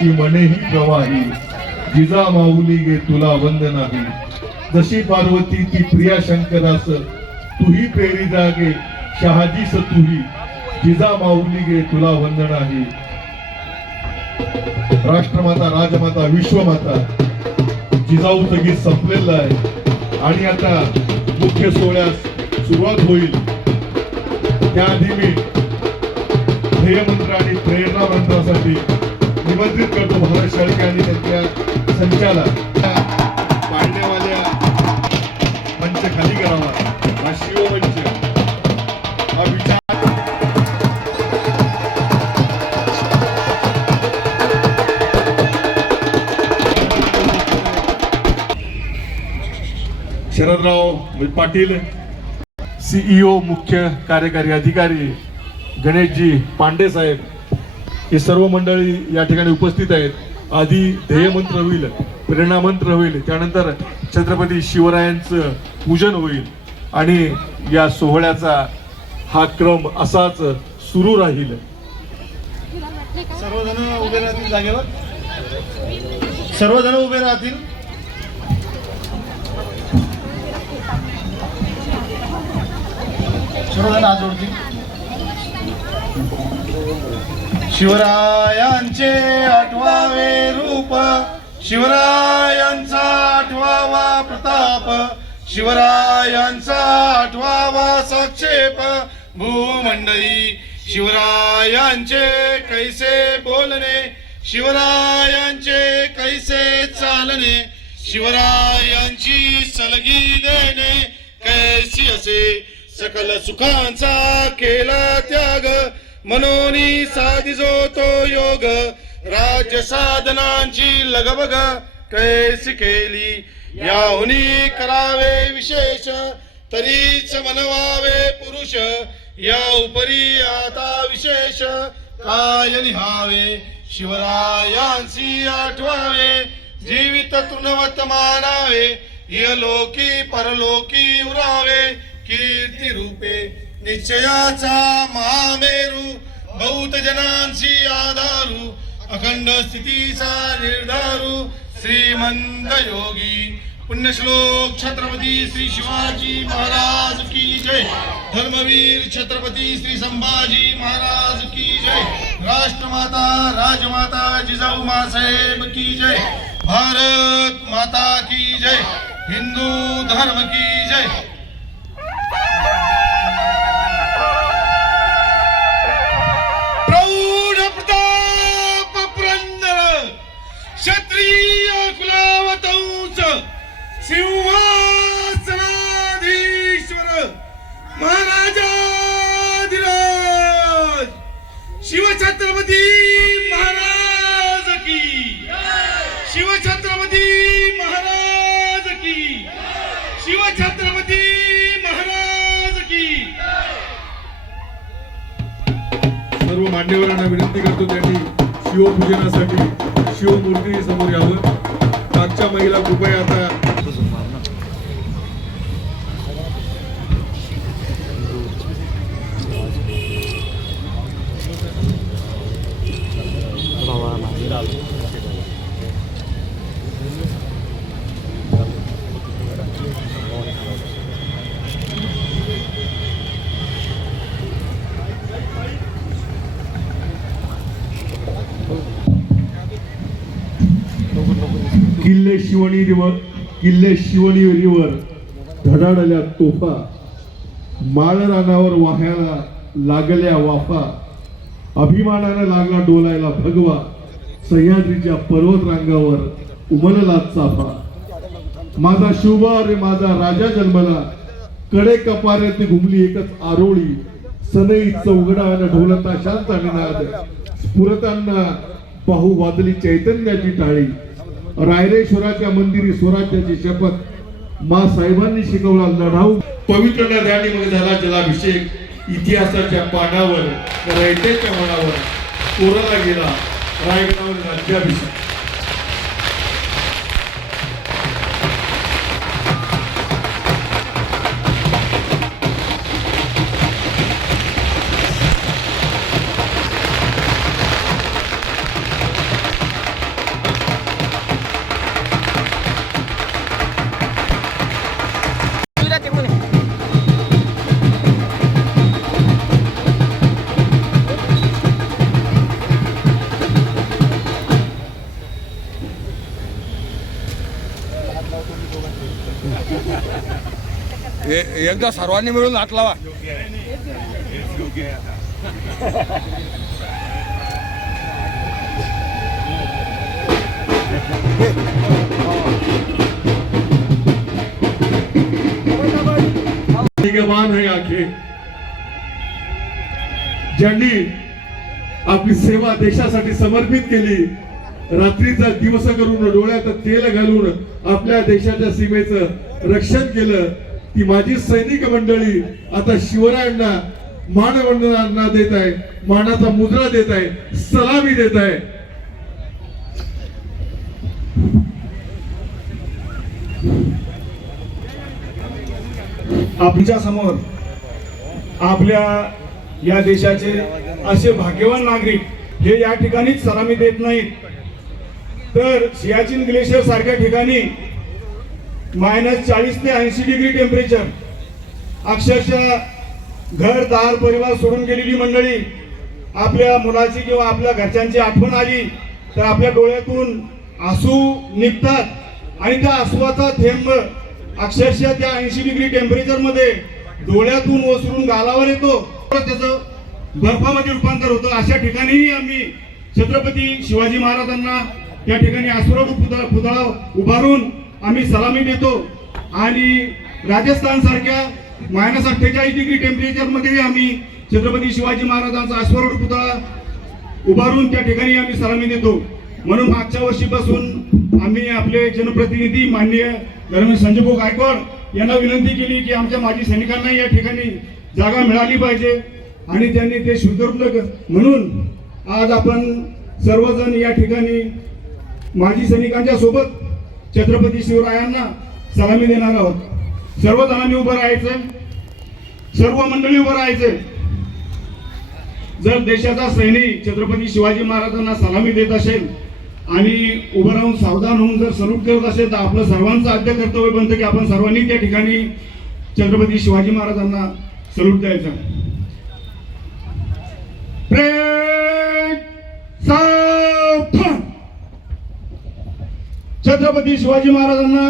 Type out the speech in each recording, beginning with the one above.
ती म्हणेही प्रवाही, जिजा माऊली गे तुला वंदन आहे. जशी पार्वती ती प्रिया शंकरास, तूही प्रेरी जागे शहाजीस तूही, जिजा माऊली गे तुला वंदन आहे. राष्ट्रमाता, राजमाता, विश्वमाता, जिजाऊचं गीत संपलेलं आहे आणि आता मुख्य सोहळ्यास सुरुवात होईल. त्याआधी मी ध्येयमंत्र आणि प्रेरणा मंत्रासाठी निमंत्रित करतो भारत शाळके आणि त्यांच्या संचालक पाळण्यावाल्या मंच खाली करावा. हा शिवमंच, हा विचार शरदराव पाटील, सीईओ मुख्य कार्यकारी अधिकारी गणेशजी पांडे साहेब, ही सर्व मंडळी या ठिकाणी उपस्थित आहेत. आधी ध्येयमंत्र होईल, प्रेरणा मंत्र होईल, त्यानंतर छत्रपती शिवरायांचं पूजन होईल आणि या सोहळ्याचा हा क्रम असाच सुरू राहील. सर्वजण उभे राहतील जागेवर, सर्वजण उभे राहतील. सर्वजण हात जोडतील. शिवरायांचे आठवावे रूप, शिवरायांचा आठवावा प्रताप, शिवरायांचा आठवावा साक्षेप भूमंडळी. शिवरायांचे कैसे बोलणे, शिवरायांचे कैसे चालणे, शिवरायांची सलगी देणे कैसी असे. सकल सुखांचा केला त्याग, मनोनी साधिजो तो योग. राज्य साधनांची लगबग कैसी केली, याहुनी करावे विशेष. तरीच मनवावे पुरुष, या उपरी आता विशेष काय लिहावे. शिवरायांची आठवावे, जीवित तृणवत मानावे. इहलोकी परलोकी उरावे, कीर्ती रूपे निश्चयाचा महामेरू. बहुत जनांची आधारू, अखंड स्थितीचा निर्धारू. श्रीमंत योगी पुण्यश्लोक छत्रपती श्री शिवाजी महाराज की जय. धर्मवीर छत्रपती श्री संभाजी महाराज की जय. राष्ट्रमाता राजमाता जिजाऊ मासाहेब की जय. भारत माता की जय. हिंदू धर्म की जय. प्रौढ प्रताप पुरंदर क्षत्रिय कुलावतंस सिंहासनाधीश्वर महाराजाधिराज शिवछत्रपती महाराज की. शिवछत्रपती महाराज की. शिवछत्रपती महाराज की. सर्व मान्यवरांना विनंती करतो त्यांनी शिवपूजनासाठी शिवमूर्ती समोर यावं. मागच्या महिला कृपया आता किल्ले शिवणीवर धडाडल्या तोफा. माळरानावर वाह्याला लागल्या वाफा. अभिमानानं लागला डोलायला भगवा. सह्याद्रीच्या पर्वतरांगावर उमलला चाफा. माझा शुभा रे माझा राजा जन्मला. कडे कपाऱ्यात घुमली एकच आरोळी. सनई चौघडा आणि ढोलताशांचा निनाद. स्फुरताना पाहू वादली चैतन्याची टाळी. रायरेश्वराच्या मंदिरी स्वराज्याची शपथ मा साहेबांनी शिकवला लढाऊ. पवित्र नद्यांनी मग झाला जलाभिषेक. इतिहासाच्या पानावर रयतेच्या मनावर कोरला गेला रायगडावर राज्याभिषेक. एकदा सर्वांनी मिळून हात लावा. निगमान है आंखें, ज्यांनी आपली सेवा देशासाठी समर्पित केली, रात्रीचा दिवस करून डोळ्यात तेल घालून आपल्या देशाच्या सीमेचं रक्षण केलं. ती माझी सैनिक मंडळी आता शिवरायांना मानवंदना देत आहे, मानाचा मुद्रा देत आहे, सलामी देत आहे. आपल्या समोर आपल्या या देशाचे असे भाग्यवान नागरिक हे या ठिकाणीच सलामी देत नाहीत, तर सियाचीन ग्लेशियर सारख्या ठिकाणी -40 ते 80 डिग्री टेम्परेचर, अक्षरशः घर दार परिवार सोडून गेलेली मंडळी आपल्या मुलाची किंवा आपल्या घरच्यांची आठवण आली तर आपल्या डोळ्यातून आसू निघतात आणि त्या आसुवाचा थेंब अक्षरशः त्या 80 डिग्री टेम्परेचर मध्ये डोळ्यातून ओसरून गालावर येतो, त्याचं बर्फामध्ये रूपांतर होतं. अशा ठिकाणीही आम्ही छत्रपती शिवाजी महाराजांना त्या ठिकाणी अश्वरूढ पुतळा उभारून आम्ही सलामी देतो. आणि राजस्थान सारख्या -48 डिग्री टेम्परेचर मध्ये आम्ही छत्रपती शिवाजी महाराजांचा अश्वरूढ पुतळा उभारून त्या ठिकाणी आम्ही सलामी देतो. म्हणून मागच्या वर्षीपासून आम्ही आपले जनप्रतिनिधी माननीय धर्मेंद्र संजयभाऊ गायकवाड यांना विनंती केली की आमच्या माजी सैनिकांना या ठिकाणी जागा मिळाली पाहिजे आणि त्यांनी ते स्वीकारलं. म्हणून आज आपण सर्वजण या ठिकाणी माजी सैनिकांच्या सोबत छत्रपती शिवरायांना सलामी देणार आहोत. सर्व जणांनी उभं राहायचं, सर्व मंडळी उभं राहायचं. जर देशाचा सैनिक छत्रपती शिवाजी महाराजांना सलामी देत असेल आणि उभं राहून सावधान होऊन जर सलूट करत असेल तर आपलं सर्वांचं आद्य कर्तव्य बनतं की आपण सर्वांनी त्या ठिकाणी छत्रपती शिवाजी महाराजांना सलूट द्यायचा. सावधान. छत्रपती शिवाजी महाराजांना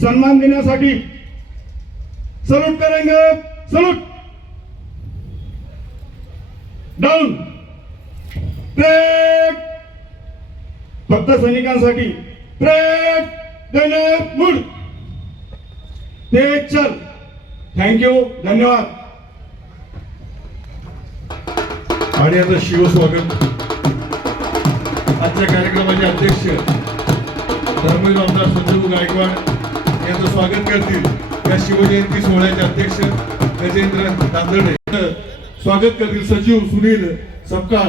सन्मान देण्यासाठी सलूट करेंगे. सलूट. डाऊन. ब्रेक. फक्त सैनिकांसाठी ब्रेक देणे मूड. ते चल. थँक्यू. धन्यवाद. आणि आता शिवस्वागत आजच्या कार्यक्रमाचे अध्यक्ष धर्मेंद्र आमदार संजयभाऊ गायकवाड यांचं स्वागत करतील. या शिवजयंती सोहळ्याचे अध्यक्ष गजेंद्र तांदळे स्वागत करतील. सचिव सुनील सपकाळ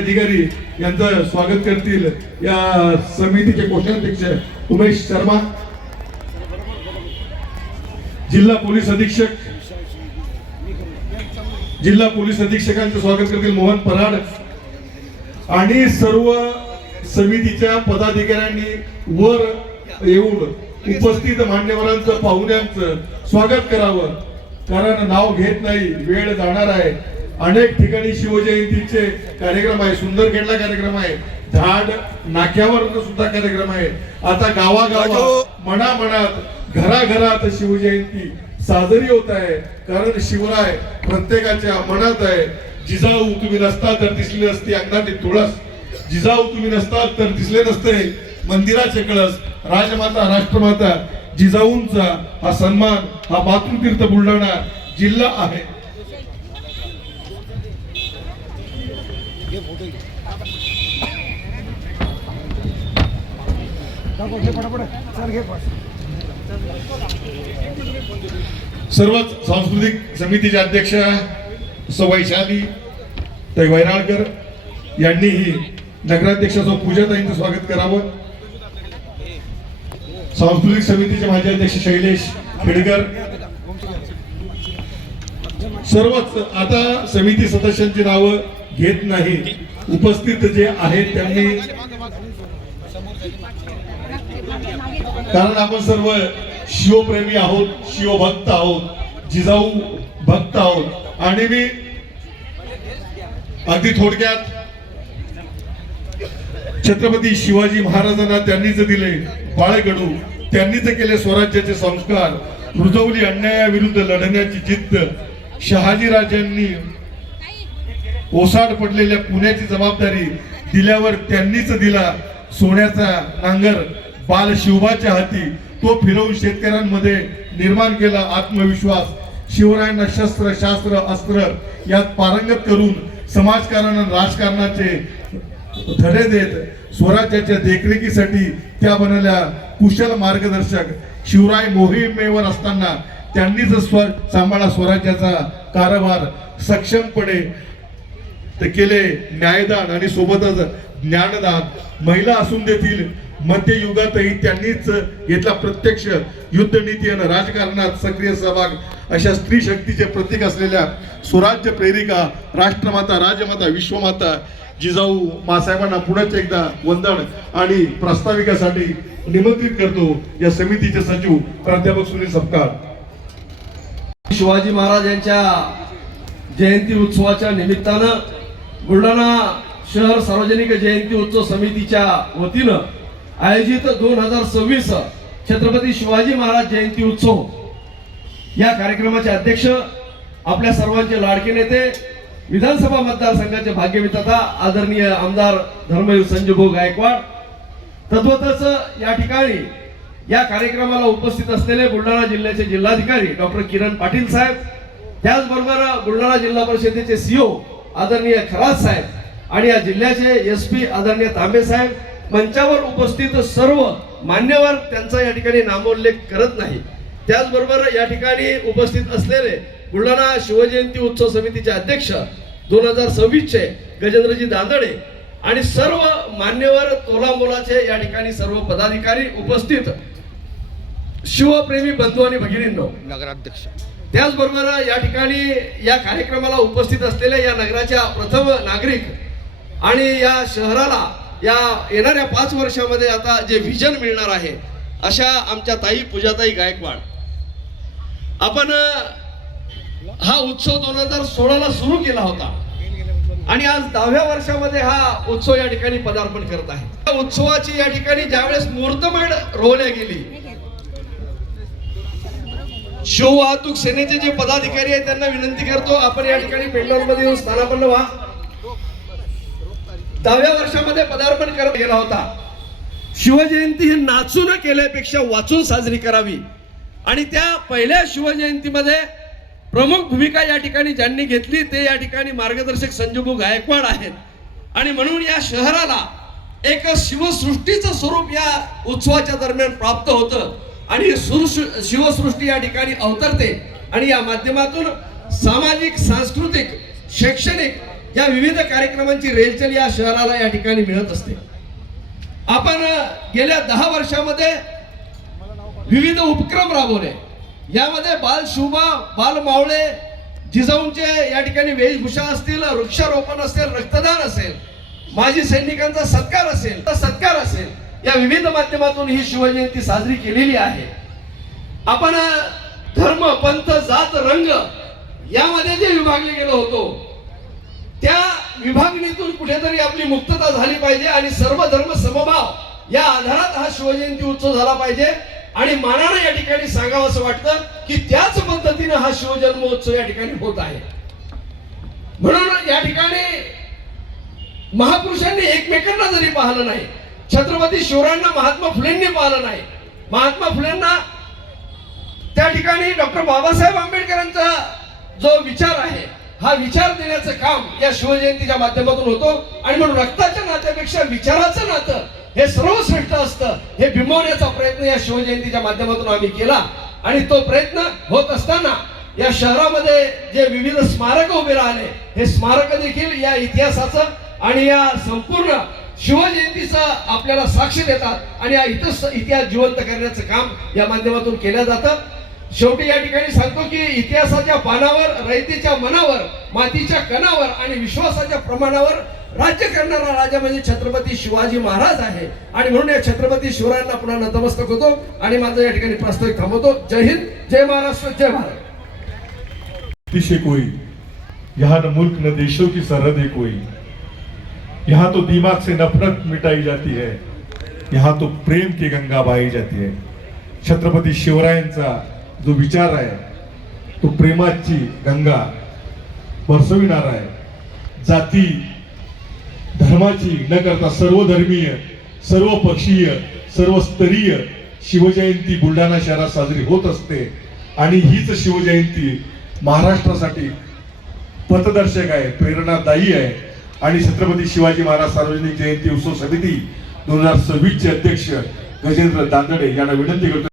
अधिकारी यांचं स्वागत करतील. या समितीचे कोषाध्यक्ष उमेश शर्मा, जिल्हा पोलीस अधीक्षकांचं स्वागत करतील मोहन पराड आणि सर्व समितीच्या पदाधिकाऱ्यांनी वर येऊन उपस्थित मान्यवरांचं पाहुण्यांचं स्वागत करावं. कारण नाव घेत नाही, वेळ जाणार आहे. अनेक ठिकाणी शिवजयंतीचे कार्यक्रम आहे, सुंदरखेडला कार्यक्रम आहे, झाड नाक्यावर सुद्धा कार्यक्रम आहे. आता गावागावात मनामनात घराघरात शिवजयंती साजरी होत आहे. कारण शिवराय प्रत्येकाच्या मनात आहे. जिजाऊ तुम्ही नसता तर दिसली नसती अंगणातली तुळस, जिजाऊ तुम्ही नसता तर दिसले नसते मंदिराचे कळस. राजमाता राष्ट्रमाता जिजाऊंचा हा सन्मान हा मातृतीर्थ बुलढाणा जिल्हा आहे. सर्वच सांस्कृतिक समितीचे अध्यक्ष वैशाली ताई वैराळकर यांनीही नगराध्यक्षाचं पूजाताईंचं स्वागत करावं. सांस्कृतिक समितीचे माजी अध्यक्ष शैलेश खेडकर, सर्वच आता समिती सदस्यांची नावं घेत नाही, उपस्थित जे आहेत त्यांनी, कारण आपण सर्व शिवप्रेमी आहोत, शिवभक्त आहोत, जिजाऊ भक्त आहोत. आणि मी अगदी थोडक्यात छत्रपती शिवाजी महाराजांना त्यांनीच दिले बाळगडू, त्यांनीच केले स्वराज्याचे संस्कार, रुजवली अन्यायाविरुद्ध लढण्याची जिद्द, शहाजीराजांनी ओसाड पडलेल्या पुण्याची जबाबदारी दिल्यावर त्यांनीच दिला सोन्याचा नांगर बाल शिवबाच्या हाती, तो फिरवून शेतकऱ्यांमध्ये निर्माण केला आत्मविश्वास, शिवरायांना शस्त्र शास्त्र अस्त्र यात पारंगत करून समाजकारण आणि राजकारणाचे धडे देत स्वराज्याच्या देखरेखीसाठी त्या बनल्या कुशल मार्गदर्शक। शिवराय मोहिमेवर असताना त्यांनीच सांभाळा स्वराज्याचा कारभार, सक्षमपणे ते केले न्यायदान आणि सोबतच ज्ञानदान। महिला असून देखील मध्ययुगातही त्यांनीच घेतला प्रत्यक्ष युद्धनीती आणि राजकारणात सक्रिय सहभाग। अशा स्त्री शक्तीचे प्रतीक असलेल्या स्वराज्य प्रेरिका राष्ट्रमाता राजमाता विश्वमाता जिजाऊ मासाहेबांना पुन्हा एकदा वंदन आणि प्रास्ताविकासाठी निमंत्रित करतो या समितीचे सचिव प्राध्यापक सुनील सपकाळ। शिवाजी महाराज यांच्या जयंती उत्सवाच्या निमित्तानं बुलढाणा शहर सार्वजनिक जयंती उत्सव समितीच्या वतीनं आयोजित 2026 छत्रपती शिवाजी महाराज जयंती उत्सव या कार्यक्रमाचे अध्यक्ष आपल्या सर्वांचे लाडके नेते विधानसभा मतदारसंघाचे भाग्यविधाता आदरणीय आमदार धर्मवीर संजयभाऊ गायकवाड, तद्वतच या ठिकाणी या कार्यक्रमाला उपस्थित असलेले बुलढाणा जिल्ह्याचे जिल्हाधिकारी डॉक्टर किरण पाटील साहेब, त्याचबरोबर बुलढाणा जिल्हा परिषदेचे सीओ आदरणीय खरात साहेब आणि या जिल्ह्याचे एसपी आदरणीय तांबे साहेब, मंचावर उपस्थित सर्व मान्यवर, त्यांचा या ठिकाणी नामोल्लेख करत नाही। त्याचबरोबर या ठिकाणी उपस्थित असलेले बुलढाणा शिवजयंती उत्सव समितीचे अध्यक्ष 2026 चे गजेंद्रजी दांदडे आणि सर्व मान्यवर तोला मोलाचे या ठिकाणी सर्व पदाधिकारी उपस्थित शिवप्रेमी बंधू आणि भगिनींनो, नगराध्यक्ष, त्याचबरोबर या ठिकाणी या कार्यक्रमाला उपस्थित असलेल्या या नगराच्या प्रथम नागरिक आणि या शहराला या येणाऱ्या 5 वर्षामध्ये आता जे व्हिजन मिळणार आहे अशा आमच्या ताई पूजाताई गायकवाड, आपण हा उत्सव 2016 ला सुरू केला होता आणि आज 10व्या वर्षामध्ये हा उत्सव या ठिकाणी पदार्पण करत आहे। या उत्सवाची या ठिकाणी ज्यावेळेस मुहूर्तमेढ रोवल्या गेली, शिववाहतूक सेनेचे जे पदाधिकारी आहेत त्यांना विनंती करतो आपण या ठिकाणी पेंडॉलमध्ये येऊन स्थानापन्न व्हा। 10व्या वर्षामध्ये पदार्पण करत गेला होता। शिवजयंती ही नाचून केल्यापेक्षा वाचून साजरी करावी आणि त्या पहिल्या शिवजयंतीमध्ये प्रमुख भूमिका या ठिकाणी ज्यांनी घेतली ते या ठिकाणी मार्गदर्शक संजयभाऊ गायकवाड आहेत आणि म्हणून या शहराला एक शिवसृष्टीचं स्वरूप या उत्सवाच्या दरम्यान प्राप्त होतं आणि शिवसृष्टी या ठिकाणी अवतरते आणि या माध्यमातून सामाजिक, सांस्कृतिक, शैक्षणिक या विविध कार्यक्रमांची रेलचल या शहराला या ठिकाणी मिळत असते। आपण गेल्या 10 वर्षामध्ये विविध उपक्रम राबवले, यामध्ये बाल शिवबा, बाल मावळे, जिजाऊंचे या ठिकाणी वेशभूषा असतील, वृक्षारोपण असेल, रक्तदान असेल, माजी सैनिकांचा सत्कार असेल, या विविध माध्यमातून ही शिवजयंती साजरी केलेली आहे। आपण धर्म, पंथ, जात, रंग यामध्ये जे विभागले गेलो होतो त्या विभागणीतून कुठेतरी आपली मुक्तता झाली पाहिजे आणि सर्व धर्म समभाव या आधारात हा शिवजयंती उत्सव झाला पाहिजे आणि मानानं या ठिकाणी सांगावं असं वाटतं की त्याच पद्धतीने हा शिवजन्मोत्सव या ठिकाणी होत आहे। म्हणून या ठिकाणी महापुरुषांनी एकमेकांना जरी पाहिलं नाही, छत्रपती शिवरायांना महात्मा फुलेंनी पाहिलं नाही, महात्मा फुलेंना त्या ठिकाणी डॉक्टर बाबासाहेब आंबेडकरांचा जो विचार आहे हा विचार देण्याचं काम या शिवजयंतीच्या माध्यमातून होतो आणि म्हणून रक्ताच्या नात्यापेक्षा विचाराचं नातं हे सर्वश्रेष्ठ असतं हे बिंबवण्याचा प्रयत्न या शिवजयंतीच्या माध्यमातून आम्ही केला आणि तो प्रयत्न होत असताना या शहरामध्ये जे विविध स्मारक उभे राहिले हे स्मारक देखील या इतिहासाचं आणि या संपूर्ण शिवजयंतीचं आपल्याला साक्ष देतात आणि या इतिहास जिवंत करण्याचं काम या माध्यमातून केलं जातं। शेवटी या ठिकाणी सांगतो की इतिहासाच्या पानावर, रयतेच्या मनावर, मातीच्या कणावर आणि विश्वासाच्या प्रमाणावर राज्य करणारा राजा म्हणजे छत्रपती शिवाजी महाराज आहे आणि म्हणून या छत्रपती शिवरायांना पुन्हा नतमस्तक होतो आणि माझं या ठिकाणी प्रास्ताविक थांबवतो। जय हिंद, जय महाराष्ट्र, जय भारत। किसी कोई यहाँ न मुल्क न देशों की सरहदें कोई, यहाँ तो दिमाग से नफरत मिटाई जाती है, यहाँ तो प्रेम की गंगा बहाई जाती है. छत्रपती शिवरायांचा जो विचार आहे तो प्रेमाची गंगा बरसविणारा आहे. जाती धर्माची न करता सर्वधर्मीय, सर्व पक्षीय, सर्व स्तरीय शिवजयंती बुलढाणा शहरात साजरी होत असते. आणि हीच शिवजयंती महाराष्ट्रासाठी पथदर्शक आहे, प्रेरणादायी आहे. आणि छत्रपती शिवाजी महाराज सार्वजनिक जयंती उत्सव समिती 2026 चे अध्यक्ष गजेंद्र दांदडे यांना विनंती करतो.